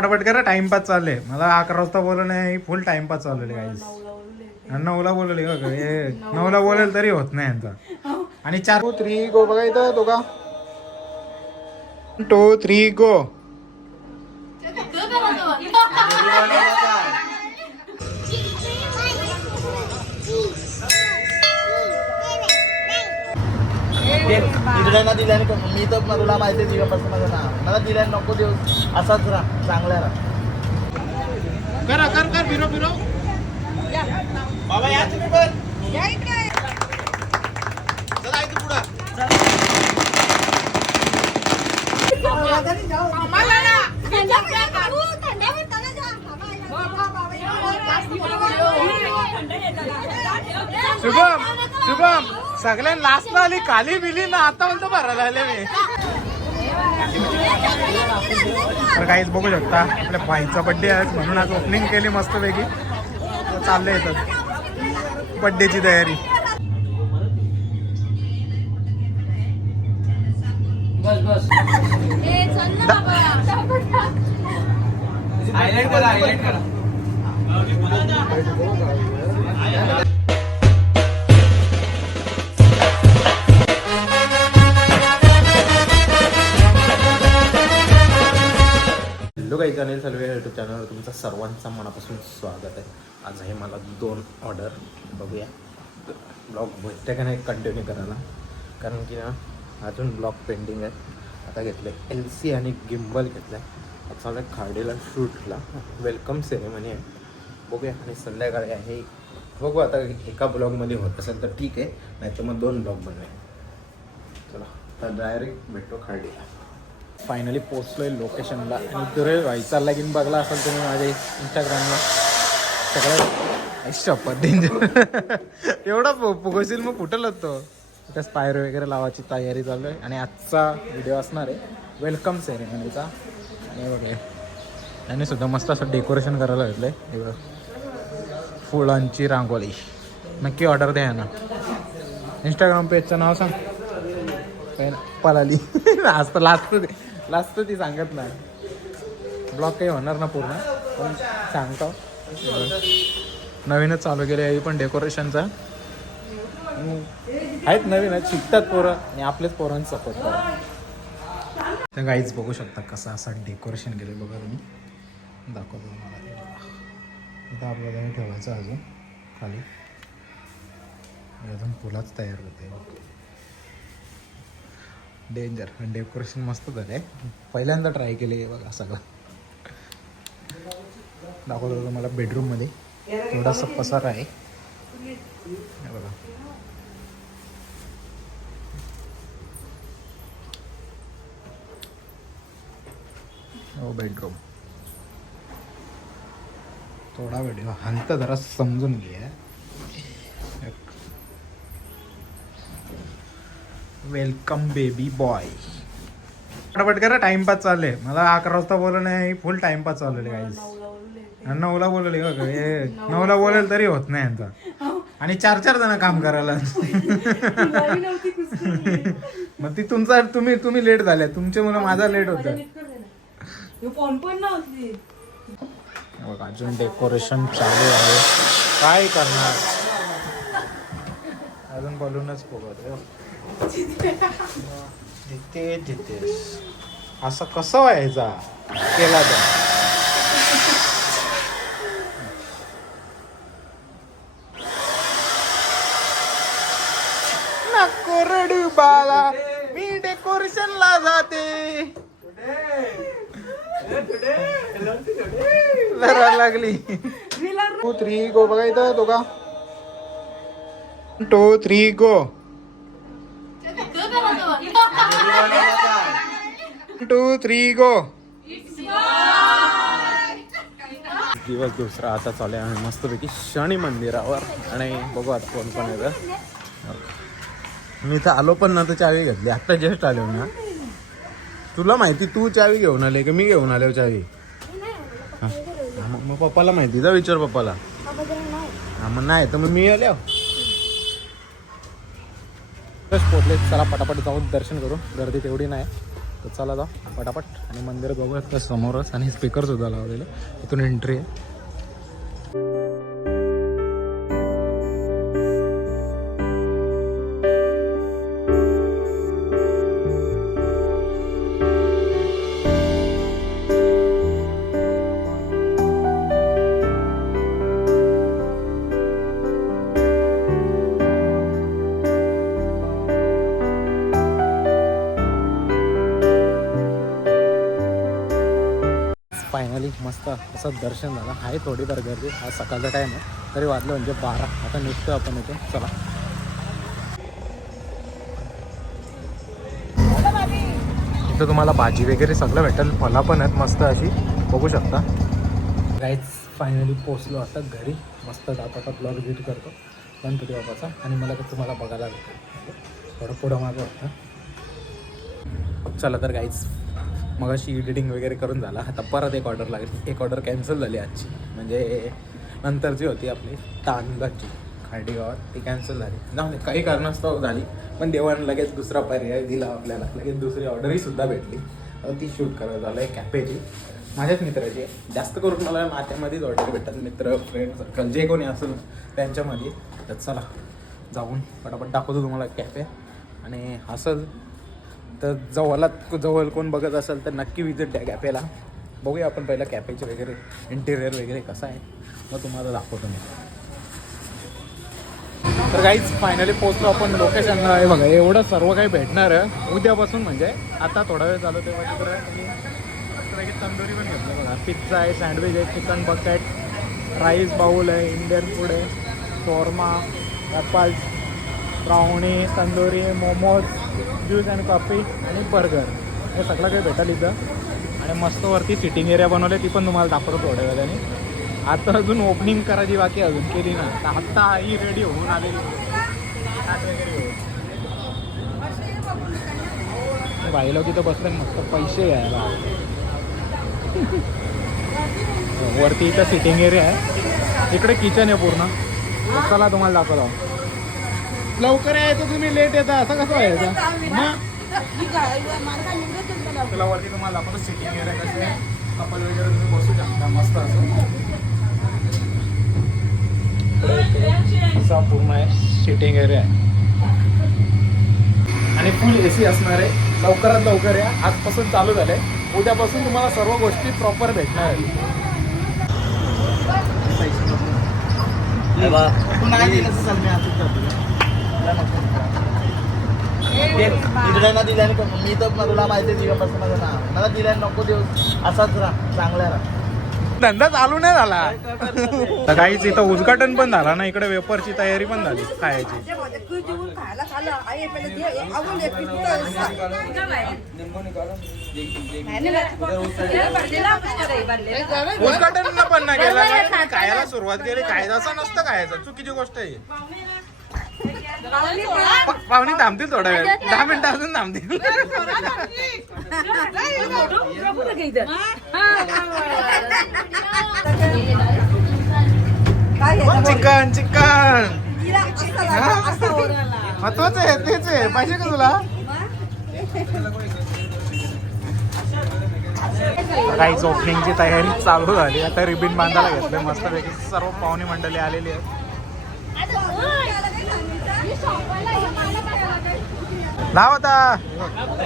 पटापट करा टाइमपास चालले मला अकरा वाजता बोललं नाही फुल टाइमपास चाललेले काहीच नऊला बोलवले बघ हे नऊला बोलेल तरी होत नाही यांचा आणि चार टू थ्री गो बघा इथं तो का टू थ्री गो तिकडे ना दिल्याने पण मी तर तुला माहिती आहे तुझ्यापासून माझं नाव मला दिल्याने नको देऊ. असाच राहा चांगला राहा. करा कर कर फिरो फिरो. बाबा या तुम्ही पण. चला इथं पुढं. शुभम शुभम सगळ्या लास्टला आली काली बिली ना आता म्हणतो भरायला आले मी. तर काहीच बघू शकता आपल्या बाईचा बड्डे आहे म्हणून आज ओपनिंग केली मस्त पैकी चाललंय येतात बड्डेची तयारी. हायलाइट करा हायलाइट करा. काही अनिल सलवे यूट्यूब चॅनलवर तुमचं सर्वांचं मनापासून स्वागत आहे. आज आहे मला दोन ऑर्डर बघूया. ब्लॉग भेटते का नाही कंटिन्यू करायला. कारण की ना अजून ब्लॉग पेंडिंग आहे आता घेतलं एल सी आणि गिम्बल घेतलं आहे आता चालू आहे खार्डीला शूटला वेलकम सेरेमनी आहे. बघूया. आणि संध्याकाळी आहे. बघू आता एका ब्लॉगमध्ये होत असेल तर ठीक आहे. नाही तर मग दोन ब्लॉग बनवूया चला तर डायरेक्ट भेटतो खाडीला. फायनली पोचलो आहे लोकेशनला आणि दुरे व्हायचा लगीन बघला असाल तुम्ही माझ्या इंस्टाग्रामला सगळं शपथ डेंजर एवढा पुगोशील मग फुटल तो त्या स्पायर वगैरे लावायची तयारी चालू आहे. आणि आजचा व्हिडिओ असणार आहे. वेलकम सेरेमनीचा आणि बघूया. त्यांनी सुद्धा मस्त असं डेकोरेशन करायला भेटलं आहे एवढं फुलांची रांगोळी. नक्की ऑर्डर द्या ना इंस्टाग्राम पेजचं नाव सांग. पलाली. आज तर लास्ट लास्ट ती सांगत नाही. ब्लॉग काही होणार ना पूर्ण पण सांगतो. नवीनच चालू केले आहे पण डेकोरेशनचा आहेत नवीन आहेत शिकतात पोरं. आणि आपलेच पोरांचं सपोर्ट करा. तर काहीच बघू शकता कसं असं डेकोरेशन केलं बघा तुम्ही. दाखवतो मला इथं आपल्याला ठेवायचं अजून खाली. अजून फुलाच तयार होते डेंजर डेकोरेशन मस्त झालं आहे पहिल्यांदा ट्राय केले बघा सगळं. दाखवतो मला बेडरूममध्ये थोडासा पसार आहे. बघा. हो बेडरूम थोडा व्हिडिओ हलता जरा समजून घे. वेलकम बेबी बॉय पटापट करा टाइमपास चालले मला अकरा वाजता बोलवलं नाही फुल टाइमपास चाललेले गाईस नऊला बोलवले बघ नऊला बोलेल तरी होत नाही यांचा. आणि चार चार जण काम करायला. मग ती तुमचा तुम्ही तुम्ही लेट झाल्या तुमचे मुलं माझा लेट होत. बघा अजून डेकोरेशन चालू आहे. काय करणार? अजून बलूनच बघत हो. जिथे जिथे. असं कसं व्हायचा? केला तर. नको बाला मी डेकोरेशनला जाते. लहरा लागली. टू थ्री गो बघा इथं तो का two three go two three go दिवस दुसरा आता चालू आहे. आम्ही मस्तपैकी शनी मंदिरावर. आणि बघू आता कोण कोण येतं मी तर आलो पण ना तर चावी घेतली. आत्ता जस्ट आलो ना तुला माहिती तू चावी घेऊन आले की मी घेऊन आलो चावी? मग पप्पाला माहिती जा विचार पप्पाला. हा मग नाही तर मग मी आल्या पोचले चला पटापट जाऊन दर्शन करू गर्दी तेवढी नाही. तर चला जा पटापट. आणि मंदिर बघूयात तर समोरच आणि स्पीकर सुद्धा लावलेलं. इथून एंट्री आहे. फायनली मस्त असं दर्शन झालं. आहे थोडीफार गर्दी. आज सकाळचा टाईम आहे. तरी वाजलं म्हणजे बारा. आता निघतो आपण इथे. चला. इथं तुम्हाला भाजी वगैरे सगळं भेटेल. फळं पण आहेत मस्त अशी. बघू शकता. गाईच फायनली पोचलो आता घरी. मस्त आता ब्लॉग एडिट करतो. गणपती बाबाचा आणि मला तर तुम्हाला बघायला भेटेल. थोडं पुढं माझं होतं. चला तर गाईच मग अशी एडिटिंग वगैरे करून झाला. आता परत एक ऑर्डर लागेल. एक ऑर्डर कॅन्सल झाली आजची. म्हणजे नंतर जी होती आपली तांदळाची. खाडी गावात. ती कॅन्सल झाली. जाऊ काही कारणास्तव झाली. पण देवानं लगेच दुसरा पर्याय दिला आपल्याला. लगेच दुसरी ऑर्डरही सुद्धा भेटली. ती शूट करत झालं आहे कॅफेची माझ्याच मित्राची. जास्त करून मला नात्यामध्येच ऑर्डर भेटतात मित्र फ्रेंड सर्कल जे कोणी असेल त्यांच्यामध्ये. तर चला जाऊन पटापट दाखवतो तुम्हाला कॅफे आणि असं तर जवळात जवळ कोण बघत असेल तर नक्की विजिट द्या कॅफेला. बघूया आपण पहिलं कॅफेचे वगैरे इंटेरियर वगैरे कसं आहे. मग तुम्हाला दाखवतो मी. तर काहीच फायनली पोचलो आपण लोकेशनला आहे बघा एवढं सर्व काही भेटणार आहे. उद्यापासून म्हणजे आता थोडा वेळ चालू तेव्हा तिकडे. तंदुरी पण घेतलं बघा. पिझ्झा आहे सँडविच आहे चिकन बकेट राईस बाऊल आहे इंडियन फूड आहे shawarma apple brownie tandoori momos juice and coffee आणि बर्गर. हे सगळं काही भेटेल इथं. आणि मस्त वरती सिटिंग एरिया बनवले ती पण तुम्हाला दाखवतो थोड्या वेळाने. आता अजून ओपनिंग करायची बाकी अजून केली ना तर आत्ता आई रेडी होऊन आलेली. ताट बाई लोक इथं बसले मस्त पैसे घ्यायला वरती इथं सिटिंग एरिया आहे. इकडे किचन आहे पूर्ण. चला तुम्हाला दाखवतो. लवकर यायचं तुम्ही लेट येता असं कसं व्हायचं वरती तुम्हाला दाखवतो सिटिंग एरिया कसं आहे? कपल वगैरे तुम्ही बसू शकता मस्त असं. असा पूर्ण आहे सिटिंग एरिया आहे. आणि फुल ए सी असणार आहे. लवकरात लवकर या. आजपासून चालू झालंय. उद्यापासून तुम्हाला सर्व गोष्टी प्रॉपर भेटणार आहेत. दिल्याने कमी. मी तर तुला माहिती दिव्यापासून माझं नाव मला दिल्याने नको देऊ. असाच राहा चांगला राहा. धंदा चालू नाही झाला. तर काहीच इथं उद्घाटन पण झाला ना इकडे वेपरची तयारी पण झाली खायची. उद्घाटन पण नाही केलं. ना. तुम्ही खायला सुरुवात केली खायचं असं नसतं खायचं. चुकीची गोष्ट आहे. पाहुणे थांबतील थोडा वेळ. दहा मिनिटं अजून थांबतील. Chicken chicken. महत्वाचं आहे तेच आहे. पाहिजे का तुला? काहीच ओपनिंगची तयारी चालू झाली. आता रिबिन बांधायला घेतलं मस्तपैकी सर्व पाहुणे मंडळी आलेली आहे लाव आता.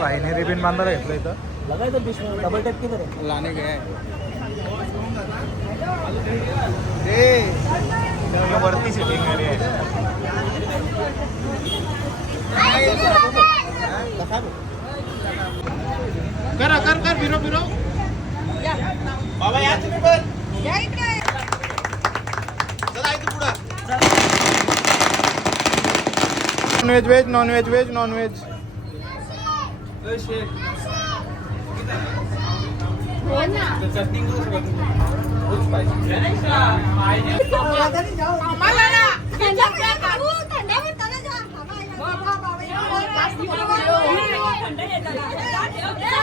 भाईने रिबिन बांधायला घेतलं इथं. लगायचं डबल टॅप किती लाने गे वरती सिटिंग आहे. करा कर कर फिरो फिरो. बाबा या तुम्ही पण. चला इथं पुढं. Non veg veg non veg veg non veg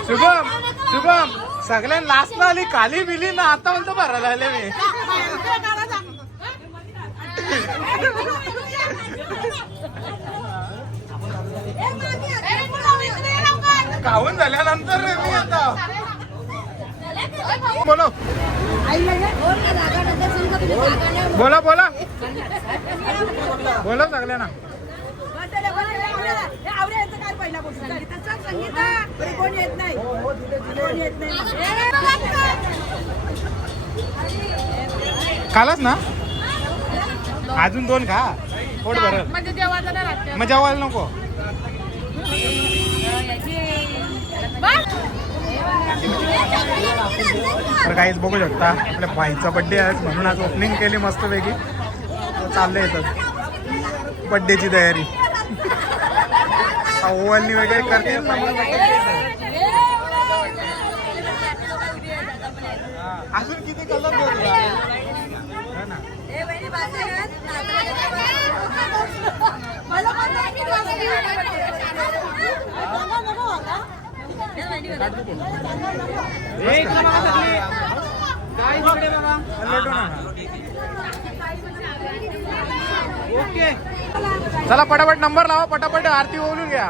Shubham Shubham सगळ्यांना लास्टला आली काली बिली ना आता म्हणतो भरायला आले मी. खाऊन झाल्यानंतर रे मी आता? बोलो. बोला बोला. बोला सगळ्या ना. कोण येत नाही कोण येत नाही खालास ना? अजून दोन खा. पोट भरल. म्हणजे जेवायला राहत. मग जेवायला नको. तर काहीच बघू शकता आपल्या भाईचा बड्डे आहे. म्हणून आज ओपनिंग केली मस्तपैकी. चाललंय तर बड्डेची तयारी. ओव्हलनी वगैरे करते अजून किती हो कलर चला पटापट नंबर लावा पटापट आरती बोलून घ्या.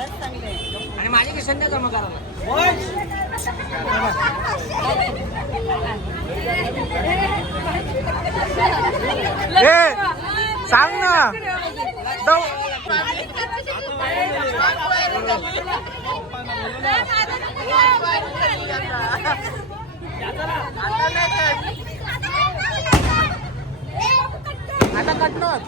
आणि माझे किशन द्या जमा करा ए सांग ना. दव- आता कटणार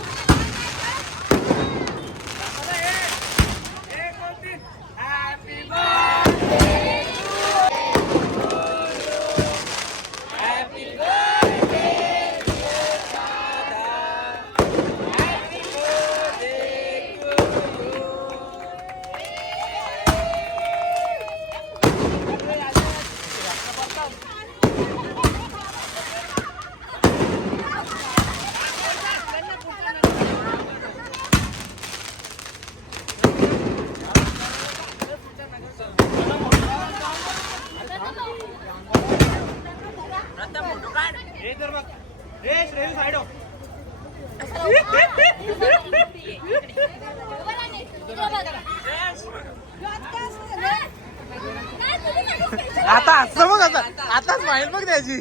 आता असं बघ आता आताच माहीत बघ त्याची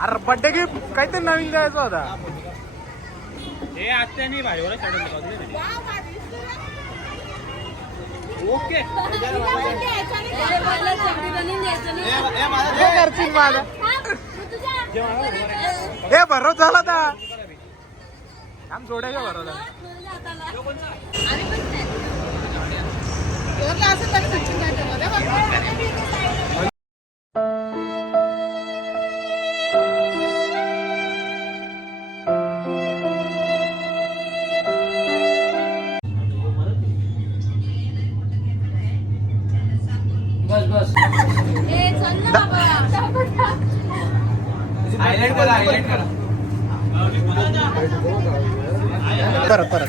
अरे बड्डे गिफ्ट काहीतरी नवीन द्यायचं होता. हे आत्याने भाईवर ओके. हे करतील माझा? हे भरोस झाला आता. आम जोड्याच्या भरोसा बस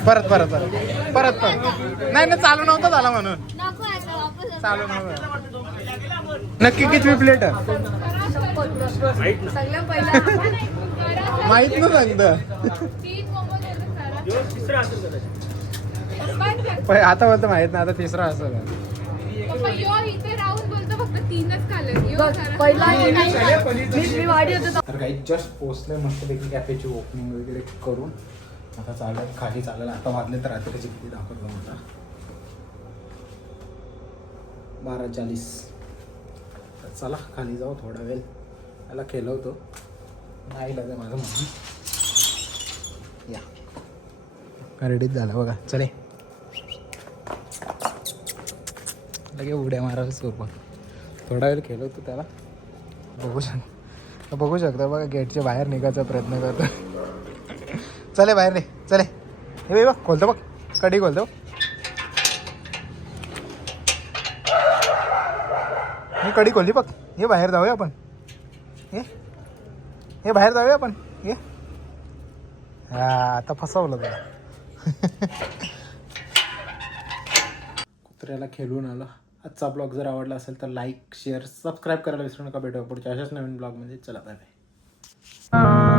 परत परत परत. परत परत. नाही नाही चालू नव्हतं झाला म्हणून. चालू नव्हतं नक्की किती प्लेट माहीत ना सांगतं पण आता बोलतो माहीत ना आता तिसरा असं इथे राहून बोलतो फक्त तीनच खाल्लं. पहिला मी वाढी होतो तर काही जस्ट पोचले मस्तपैकी कॅफेची ओपनिंग वगैरे करून आता चालत खाली चालेल. आता वाजले तर रात्रीचे किती? दाखवलं मला बारा चाळीस. तर चला खाली जाऊ थोडा वेळ. त्याला खेळवतो. नाही लागलं माझं म्हणून. या. का रेडीच झालं बघा. चले. लगे उड्या मारायला सोपं थोडा वेळ खेळवतो होतो त्याला. बघू शक बघू शकता बघा गेटच्या बाहेर निघायचा प्रयत्न करतो चले बाहेर रे चले. हे बघ खोलतो बघ. कडी खोलतो मी कडी खोलली बघ. हे बाहेर जाऊया आपण. हे हे बाहेर जाऊया आपण. हे हा आता फसवलं तुला. कुत्र्याला खेळून आलं. आजचा ब्लॉग जर आवडला असेल तर लाईक शेअर सबस्क्राईब करायला विसरू नका. भेटूया पुढच्या अशाच नवीन ब्लॉगमध्ये चला बाय बाय